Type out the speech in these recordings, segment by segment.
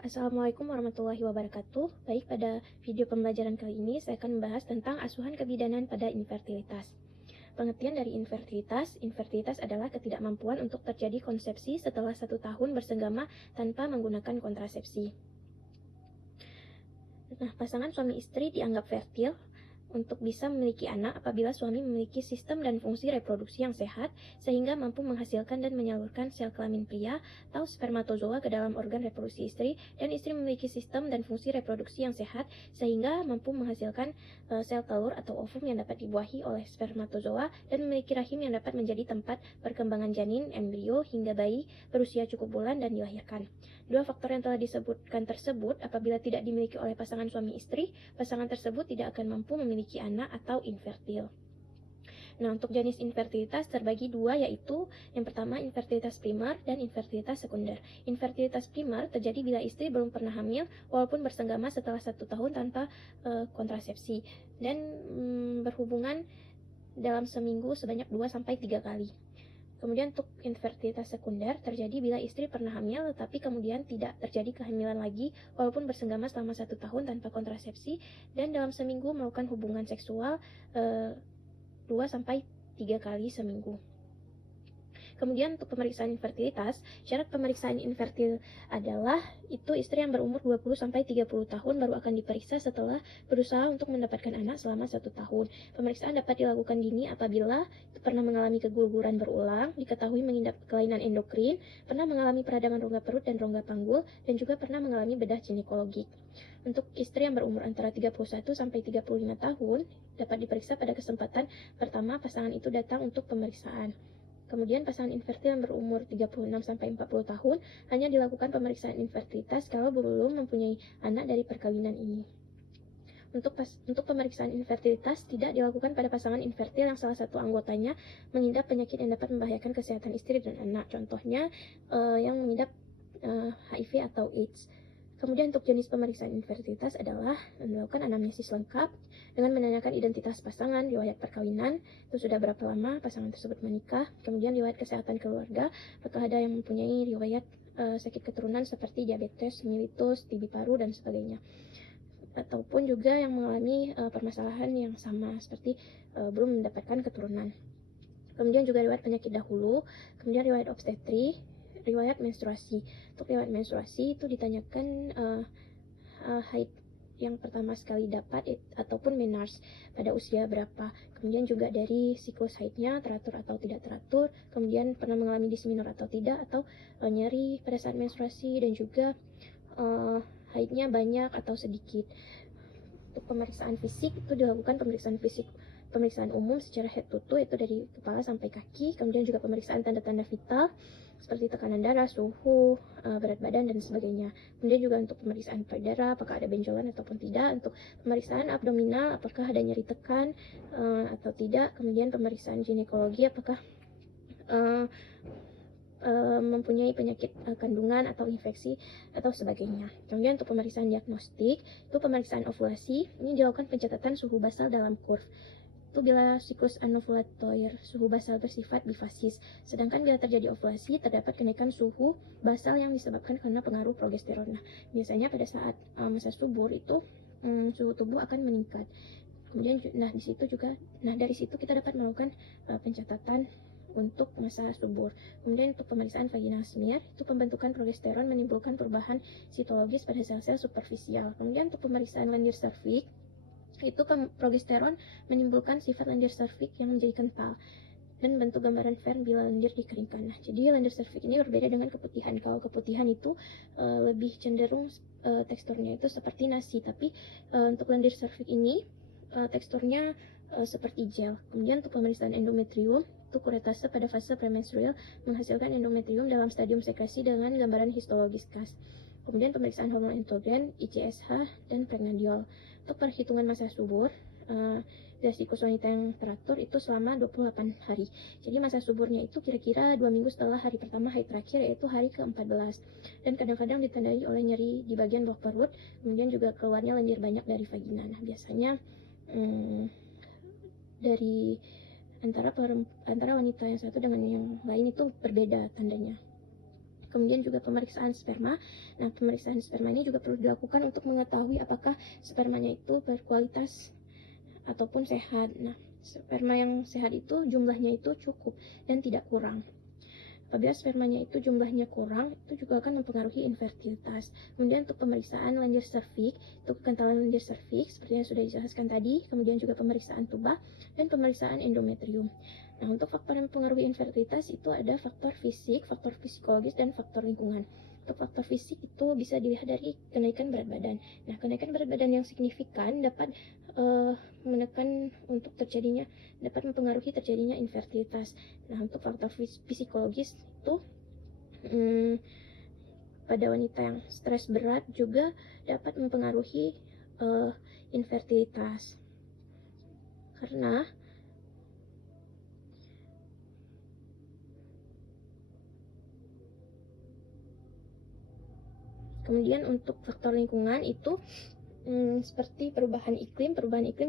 Assalamualaikum warahmatullahi wabarakatuh. Baik, pada video pembelajaran kali ini saya akan membahas tentang asuhan kebidanan pada infertilitas. Pengertian dari infertilitas adalah ketidakmampuan untuk terjadi konsepsi setelah 1 tahun bersenggama tanpa menggunakan kontrasepsi. Nah, pasangan suami istri dianggap fertil untuk bisa memiliki anak apabila suami memiliki sistem dan fungsi reproduksi yang sehat sehingga mampu menghasilkan dan menyalurkan sel kelamin pria atau spermatozoa ke dalam organ reproduksi istri, dan istri memiliki sistem dan fungsi reproduksi yang sehat sehingga mampu menghasilkan sel telur atau ovum yang dapat dibuahi oleh spermatozoa dan memiliki rahim yang dapat menjadi tempat perkembangan janin, embrio, hingga bayi berusia cukup bulan dan dilahirkan. Dua faktor yang telah disebutkan tersebut apabila tidak dimiliki oleh pasangan suami istri, pasangan tersebut tidak akan mampu memiliki anak atau infertil. Nah, untuk jenis infertilitas terbagi dua, yaitu yang pertama infertilitas primer dan infertilitas sekunder. Infertilitas primer terjadi bila istri belum pernah hamil walaupun bersenggama setelah 1 tahun tanpa kontrasepsi dan berhubungan dalam seminggu sebanyak 2-3 kali. Kemudian untuk infertilitas sekunder terjadi bila istri pernah hamil tetapi kemudian tidak terjadi kehamilan lagi walaupun bersenggama selama 1 tahun tanpa kontrasepsi dan dalam seminggu melakukan hubungan seksual 2-3 kali seminggu. Kemudian untuk pemeriksaan infertilitas, syarat pemeriksaan infertil adalah itu istri yang berumur 20-30 tahun baru akan diperiksa setelah berusaha untuk mendapatkan anak selama 1 tahun. Pemeriksaan dapat dilakukan dini apabila pernah mengalami keguguran berulang, diketahui mengidap kelainan endokrin, pernah mengalami peradangan rongga perut dan rongga panggul, dan juga pernah mengalami bedah ginekologik. Untuk istri yang berumur antara 31-35 tahun, dapat diperiksa pada kesempatan pertama pasangan itu datang untuk pemeriksaan. Kemudian pasangan infertil yang berumur 36-40 tahun hanya dilakukan pemeriksaan infertilitas kalau belum mempunyai anak dari perkawinan ini. Untuk pemeriksaan infertilitas tidak dilakukan pada pasangan infertil yang salah satu anggotanya mengidap penyakit yang dapat membahayakan kesehatan istri dan anak. Contohnya yang mengidap HIV atau AIDS. Kemudian untuk jenis pemeriksaan infertilitas adalah melakukan anamnesis lengkap dengan menanyakan identitas pasangan, riwayat perkawinan, itu sudah berapa lama pasangan tersebut menikah, kemudian riwayat kesehatan keluarga, apakah ada yang mempunyai riwayat sakit keturunan seperti diabetes, mellitus, TB paru, dan sebagainya. Ataupun juga yang mengalami permasalahan yang sama seperti belum mendapatkan keturunan. Kemudian juga riwayat penyakit dahulu, kemudian riwayat obstetri, riwayat menstruasi. Untuk riwayat menstruasi itu ditanyakan haid yang pertama sekali dapat ataupun menars pada usia berapa. Kemudian juga dari siklus haidnya teratur atau tidak teratur, kemudian pernah mengalami dismenor atau tidak, atau nyeri pada saat menstruasi, dan juga haidnya banyak atau sedikit. Untuk pemeriksaan fisik itu dilakukan pemeriksaan umum secara head to toe, itu dari kepala sampai kaki, kemudian juga pemeriksaan tanda-tanda vital seperti tekanan darah, suhu, berat badan, dan sebagainya. Kemudian juga untuk pemeriksaan payudara, apakah ada benjolan ataupun tidak. Untuk pemeriksaan abdominal, apakah ada nyeri tekan atau tidak. Kemudian pemeriksaan ginekologi, apakah mempunyai penyakit kandungan atau infeksi atau sebagainya. Kemudian untuk pemeriksaan diagnostik, itu pemeriksaan ovulasi, ini dilakukan pencatatan suhu basal dalam kurv. Itu bila siklus anovulator suhu basal bersifat bifasis. Sedangkan bila terjadi ovulasi, terdapat kenaikan suhu basal yang disebabkan karena pengaruh progesteron. Nah, biasanya pada saat masa subur itu suhu tubuh akan meningkat. Kemudian dari situ kita dapat melakukan pencatatan untuk masa subur. Kemudian untuk pemeriksaan vaginal smear, itu pembentukan progesteron menimbulkan perubahan sitologis pada sel-sel superficial. Kemudian untuk pemeriksaan lendir serviks, itu progesteron menimbulkan sifat lendir serviks yang menjadi kental dan bentuk gambaran Venn bila lendir dikeringkan. Nah, jadi lendir serviks ini berbeda dengan keputihan. Kalau keputihan itu lebih cenderung teksturnya itu seperti nasi, tapi untuk lendir serviks ini teksturnya seperti gel. Kemudian untuk pemeriksaan endometrium, itu kuretase pada fase premenstrual menghasilkan endometrium dalam stadium sekresi dengan gambaran histologis khas. Kemudian pemeriksaan hormon estrogen, ICSH, dan pregnadyol. Untuk perhitungan masa subur, dari siklus wanita yang teratur itu selama 28 hari. Jadi masa suburnya itu kira-kira 2 minggu setelah hari pertama haid terakhir, yaitu hari ke-14. Dan kadang-kadang ditandai oleh nyeri di bagian bawah perut, kemudian juga keluarnya lendir banyak dari vagina. Nah, biasanya dari antara wanita yang satu dengan yang lain itu berbeda tandanya. Kemudian juga pemeriksaan sperma. Nah, pemeriksaan sperma ini juga perlu dilakukan untuk mengetahui apakah spermanya itu berkualitas ataupun sehat. Nah, sperma yang sehat itu jumlahnya itu cukup dan tidak kurang. Apabila spermanya itu jumlahnya kurang, itu juga akan mempengaruhi infertilitas. Kemudian untuk pemeriksaan lendir serviks, itu kekentalan lendir serviks seperti yang sudah dijelaskan tadi, kemudian juga pemeriksaan tuba dan pemeriksaan endometrium. Nah, untuk faktor yang mempengaruhi infertilitas itu ada faktor fisik, faktor psikologis, dan faktor lingkungan. Untuk faktor fisik itu bisa dilihat dari kenaikan berat badan. Nah, kenaikan berat badan yang signifikan dapat dapat mempengaruhi terjadinya infertilitas. Nah, untuk faktor psikologis itu pada wanita yang stres berat juga dapat mempengaruhi infertilitas. Karena kemudian untuk faktor lingkungan itu seperti perubahan iklim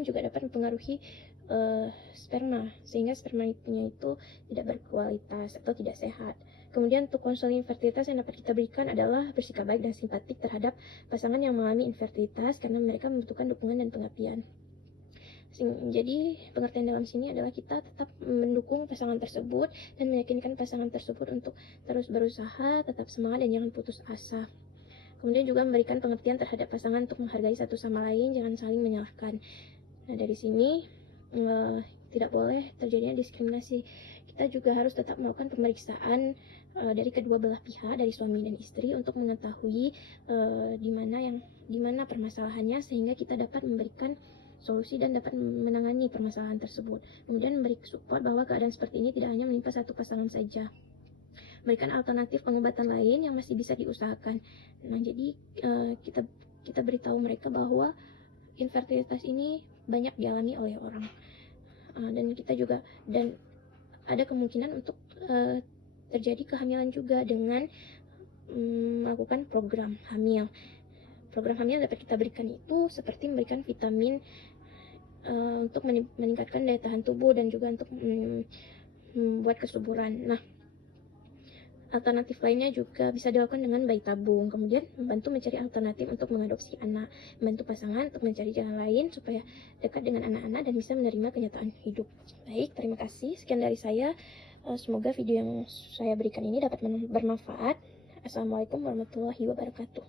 juga dapat mempengaruhi sperma, sehingga spermanya itu tidak berkualitas atau tidak sehat. Kemudian untuk konseling infertilitas yang dapat kita berikan adalah bersikap baik dan simpatik terhadap pasangan yang mengalami infertilitas karena mereka membutuhkan dukungan dan pengertian. Jadi pengertian dalam sini adalah kita tetap mendukung pasangan tersebut dan meyakinkan pasangan tersebut untuk terus berusaha, tetap semangat dan jangan putus asa. Kemudian juga memberikan pengertian terhadap pasangan untuk menghargai satu sama lain, jangan saling menyalahkan. Nah, dari sini tidak boleh terjadinya diskriminasi. Kita juga harus tetap melakukan pemeriksaan dari kedua belah pihak, dari suami dan istri, untuk mengetahui di mana permasalahannya, sehingga kita dapat memberikan solusi dan dapat menangani permasalahan tersebut. Kemudian memberi support bahwa keadaan seperti ini tidak hanya menimpa satu pasangan saja. Berikan alternatif pengobatan lain yang masih bisa diusahakan. Nah, jadi kita beritahu mereka bahwa infertilitas ini banyak dialami oleh orang, dan ada kemungkinan untuk terjadi kehamilan juga dengan melakukan program hamil. Program hamil dapat kita berikan itu seperti memberikan vitamin untuk meningkatkan daya tahan tubuh dan juga untuk membuat kesuburan. Nah, alternatif lainnya juga bisa dilakukan dengan bayi tabung, kemudian membantu mencari alternatif untuk mengadopsi anak, membantu pasangan untuk mencari jalan lain supaya dekat dengan anak-anak dan bisa menerima kenyataan hidup. Baik, terima kasih. Sekian dari saya. Semoga video yang saya berikan ini dapat bermanfaat. Assalamualaikum warahmatullahi wabarakatuh.